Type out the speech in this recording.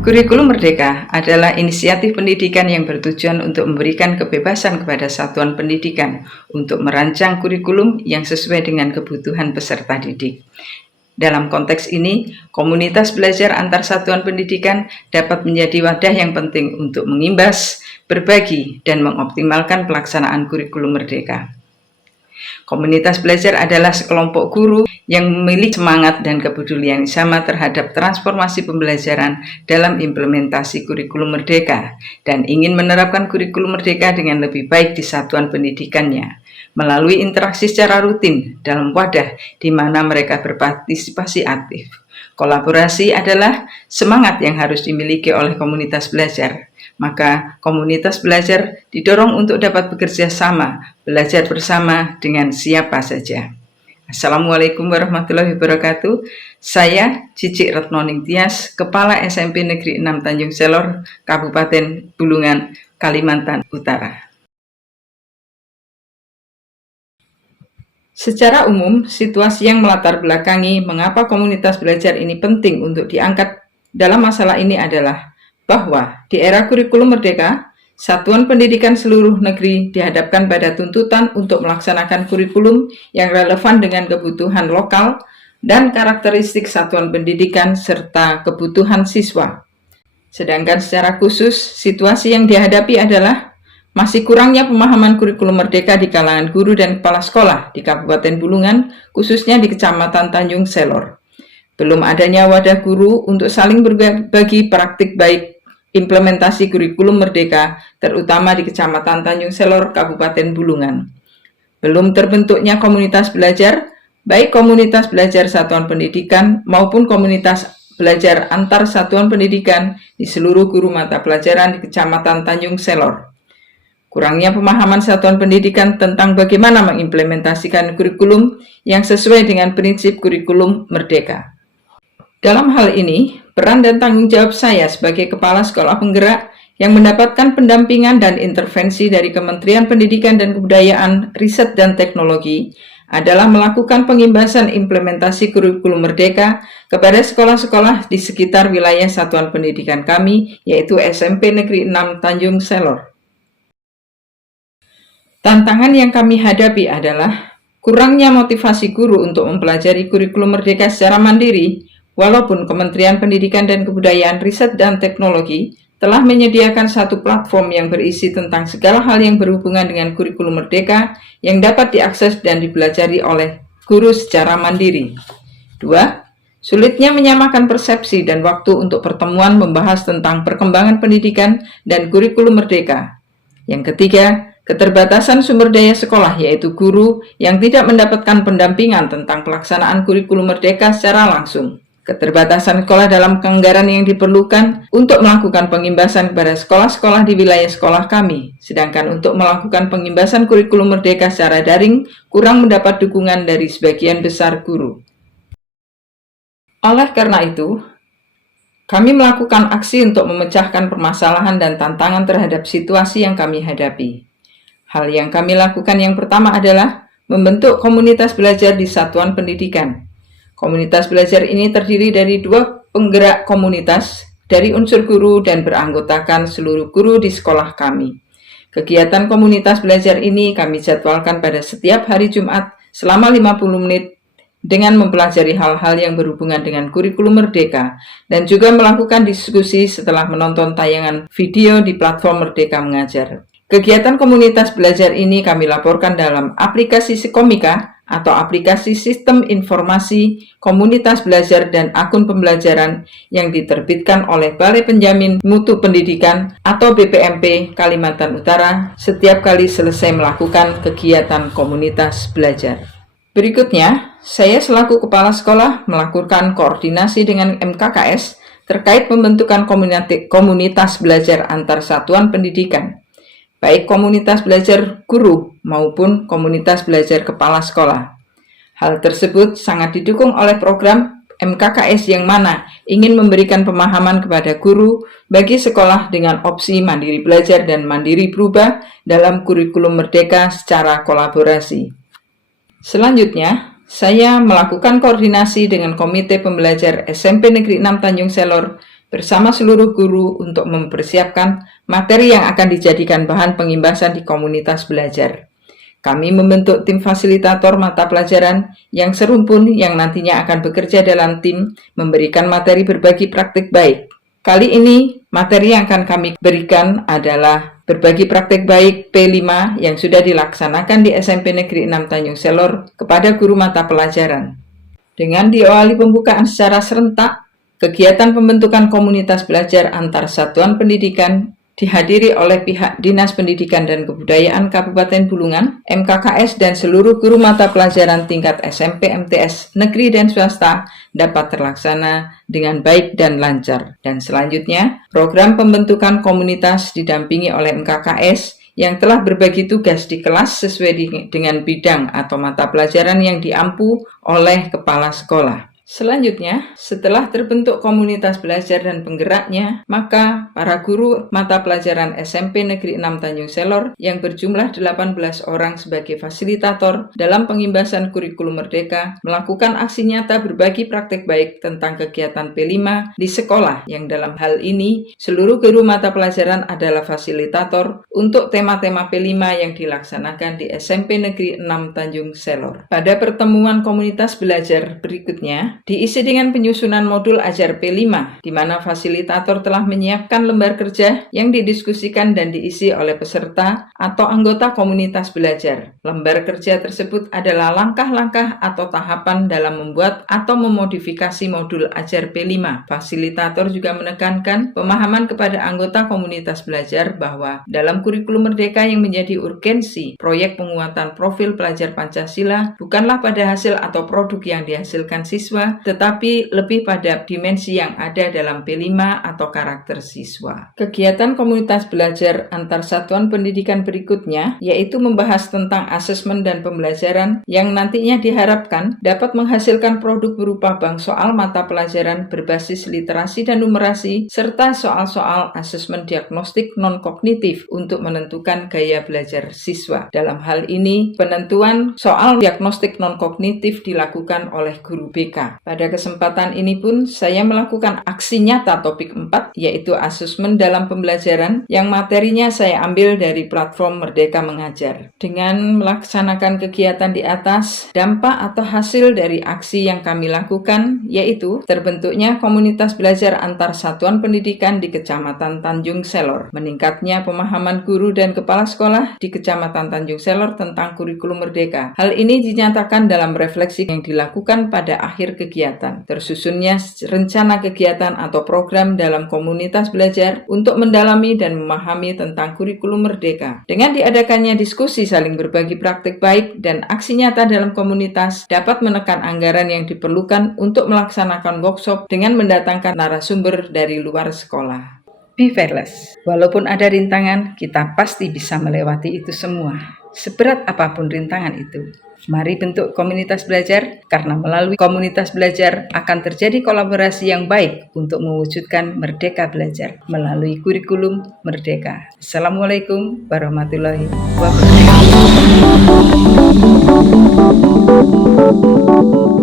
Kurikulum Merdeka adalah inisiatif pendidikan yang bertujuan untuk memberikan kebebasan kepada satuan pendidikan untuk merancang kurikulum yang sesuai dengan kebutuhan peserta didik. Dalam konteks ini, komunitas belajar antar satuan pendidikan dapat menjadi wadah yang penting untuk mengimbas, berbagi, dan mengoptimalkan pelaksanaan kurikulum Merdeka. Komunitas belajar adalah sekelompok guru yang memiliki semangat dan kepedulian yang sama terhadap transformasi pembelajaran dalam implementasi kurikulum Merdeka dan ingin menerapkan kurikulum Merdeka dengan lebih baik di satuan pendidikannya melalui interaksi secara rutin dalam wadah di mana mereka berpartisipasi aktif. Kolaborasi adalah semangat yang harus dimiliki oleh komunitas belajar. Maka komunitas belajar didorong untuk dapat bekerja sama, belajar bersama dengan siapa saja. Assalamualaikum warahmatullahi wabarakatuh. Saya Cici Retnoning Tias, Kepala SMP Negeri 6 Tanjung Selor, Kabupaten Bulungan, Kalimantan Utara. Secara umum, situasi yang melatar belakangi mengapa komunitas belajar ini penting untuk diangkat dalam masalah ini adalah bahwa di era kurikulum Merdeka, satuan pendidikan seluruh negeri dihadapkan pada tuntutan untuk melaksanakan kurikulum yang relevan dengan kebutuhan lokal dan karakteristik satuan pendidikan serta kebutuhan siswa. Sedangkan secara khusus, situasi yang dihadapi adalah masih kurangnya pemahaman kurikulum Merdeka di kalangan guru dan kepala sekolah di Kabupaten Bulungan, khususnya di Kecamatan Tanjung Selor. Belum adanya wadah guru untuk saling berbagi praktik baik implementasi kurikulum Merdeka, terutama di Kecamatan Tanjung Selor, Kabupaten Bulungan. Belum terbentuknya komunitas belajar, baik komunitas belajar satuan pendidikan maupun komunitas belajar antar satuan pendidikan di seluruh guru mata pelajaran di Kecamatan Tanjung Selor. Kurangnya pemahaman satuan pendidikan tentang bagaimana mengimplementasikan kurikulum yang sesuai dengan prinsip kurikulum Merdeka. Dalam hal ini, peran dan tanggung jawab saya sebagai Kepala Sekolah Penggerak yang mendapatkan pendampingan dan intervensi dari Kementerian Pendidikan dan Kebudayaan, Riset dan Teknologi adalah melakukan pengimbasan implementasi kurikulum Merdeka kepada sekolah-sekolah di sekitar wilayah satuan pendidikan kami, yaitu SMP Negeri 6 Tanjung Selor. Tantangan yang kami hadapi adalah kurangnya motivasi guru untuk mempelajari kurikulum Merdeka secara mandiri, walaupun Kementerian Pendidikan dan Kebudayaan, Riset dan Teknologi telah menyediakan satu platform yang berisi tentang segala hal yang berhubungan dengan kurikulum Merdeka yang dapat diakses dan dipelajari oleh guru secara mandiri. 2. Sulitnya menyamakan persepsi dan waktu untuk pertemuan membahas tentang perkembangan pendidikan dan kurikulum Merdeka. Yang ketiga, keterbatasan sumber daya sekolah yaitu guru yang tidak mendapatkan pendampingan tentang pelaksanaan kurikulum Merdeka secara langsung. Keterbatasan sekolah dalam anggaran yang diperlukan untuk melakukan pengimbasan kepada sekolah-sekolah di wilayah sekolah kami, sedangkan untuk melakukan pengimbasan kurikulum Merdeka secara daring kurang mendapat dukungan dari sebagian besar guru. Oleh karena itu, kami melakukan aksi untuk memecahkan permasalahan dan tantangan terhadap situasi yang kami hadapi. Hal yang kami lakukan yang pertama adalah membentuk komunitas belajar di satuan pendidikan. Komunitas belajar ini terdiri dari 2 penggerak komunitas dari unsur guru dan beranggotakan seluruh guru di sekolah kami. Kegiatan komunitas belajar ini kami jadwalkan pada setiap hari Jumat selama 50 menit dengan mempelajari hal-hal yang berhubungan dengan kurikulum Merdeka dan juga melakukan diskusi setelah menonton tayangan video di platform Merdeka Mengajar. Kegiatan komunitas belajar ini kami laporkan dalam aplikasi Sekomika atau aplikasi Sistem Informasi Komunitas Belajar dan Akun Pembelajaran yang diterbitkan oleh Balai Penjamin Mutu Pendidikan atau BPMP Kalimantan Utara setiap kali selesai melakukan kegiatan komunitas belajar. Berikutnya, saya selaku Kepala Sekolah melakukan koordinasi dengan MKKS terkait pembentukan komunitas belajar antar satuan pendidikan, baik komunitas belajar guru maupun komunitas belajar kepala sekolah. Hal tersebut sangat didukung oleh program MKKS yang mana ingin memberikan pemahaman kepada guru bagi sekolah dengan opsi mandiri belajar dan mandiri berubah dalam kurikulum Merdeka secara kolaborasi. Selanjutnya, saya melakukan koordinasi dengan Komite Pembelajar SMP Negeri 6 Tanjung Selor bersama seluruh guru untuk mempersiapkan materi yang akan dijadikan bahan pengimbasan di komunitas belajar. Kami membentuk tim fasilitator mata pelajaran yang serumpun yang nantinya akan bekerja dalam tim memberikan materi berbagi praktik baik. Kali ini, materi yang akan kami berikan adalah berbagi praktik baik P5 yang sudah dilaksanakan di SMP Negeri 6 Tanjung Selor kepada guru mata pelajaran. Dengan diawali pembukaan secara serentak, kegiatan pembentukan komunitas belajar antar satuan pendidikan dihadiri oleh pihak Dinas Pendidikan dan Kebudayaan Kabupaten Bulungan, MKKS, dan seluruh guru mata pelajaran tingkat SMP MTS negeri dan swasta dapat terlaksana dengan baik dan lancar. Dan selanjutnya, program pembentukan komunitas didampingi oleh MKKS yang telah berbagi tugas di kelas sesuai dengan bidang atau mata pelajaran yang diampu oleh kepala sekolah. Selanjutnya, setelah terbentuk komunitas belajar dan penggeraknya, maka para guru mata pelajaran SMP Negeri 6 Tanjung Selor yang berjumlah 18 orang sebagai fasilitator dalam pengimbasan kurikulum merdeka melakukan aksi nyata berbagi praktik baik tentang kegiatan P5 di sekolah yang dalam hal ini seluruh guru mata pelajaran adalah fasilitator untuk tema-tema P5 yang dilaksanakan di SMP Negeri 6 Tanjung Selor. Pada pertemuan komunitas belajar berikutnya, diisi dengan penyusunan modul ajar P5, di mana fasilitator telah menyiapkan lembar kerja yang didiskusikan dan diisi oleh peserta atau anggota komunitas belajar. Lembar kerja tersebut adalah langkah-langkah atau tahapan dalam membuat atau memodifikasi modul ajar P5. Fasilitator juga menekankan pemahaman kepada anggota komunitas belajar bahwa dalam kurikulum merdeka yang menjadi urgensi, proyek penguatan profil pelajar Pancasila bukanlah pada hasil atau produk yang dihasilkan siswa, tetapi lebih pada dimensi yang ada dalam P5 atau karakter siswa. Kegiatan komunitas belajar antar satuan pendidikan berikutnya yaitu membahas tentang asesmen dan pembelajaran yang nantinya diharapkan dapat menghasilkan produk berupa bank soal mata pelajaran berbasis literasi dan numerasi serta soal-soal asesmen diagnostik non-kognitif untuk menentukan gaya belajar siswa. Dalam hal ini, penentuan soal diagnostik non-kognitif dilakukan oleh guru BK. Pada kesempatan ini pun saya melakukan aksi nyata topik 4 yaitu asesmen dalam pembelajaran yang materinya saya ambil dari platform Merdeka Mengajar. Dengan melaksanakan kegiatan di atas, dampak atau hasil dari aksi yang kami lakukan yaitu terbentuknya komunitas belajar antar satuan pendidikan di Kecamatan Tanjung Selor, meningkatnya pemahaman guru dan kepala sekolah di Kecamatan Tanjung Selor tentang kurikulum merdeka. Hal ini dinyatakan dalam refleksi yang dilakukan pada akhir kegiatan. Tersusunnya rencana kegiatan atau program dalam komunitas belajar untuk mendalami dan memahami tentang kurikulum merdeka. Dengan diadakannya diskusi saling berbagi praktik baik dan aksi nyata dalam komunitas dapat menekan anggaran yang diperlukan untuk melaksanakan workshop dengan mendatangkan narasumber dari luar sekolah. Be fearless. Walaupun ada rintangan, kita pasti bisa melewati itu semua. Seberat apapun rintangan itu. Mari bentuk komunitas belajar, karena melalui komunitas belajar akan terjadi kolaborasi yang baik untuk mewujudkan merdeka belajar melalui kurikulum merdeka. Assalamualaikum warahmatullahi wabarakatuh.